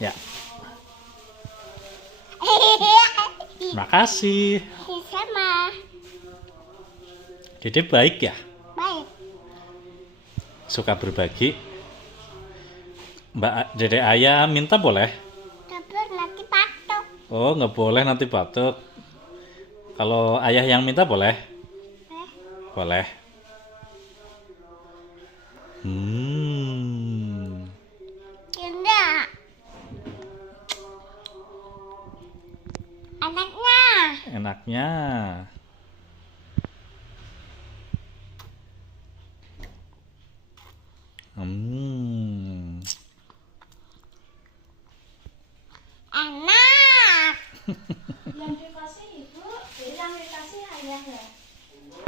Ya, makasih. Sama. Dede baik ya, Baik. suka berbagi. Mbak Dede Ayah minta boleh? Tapi nanti patok. Oh, nggak boleh nanti batuk. Kalau ayah yang minta boleh? Boleh. Tidak. Anaknya. Enaknya.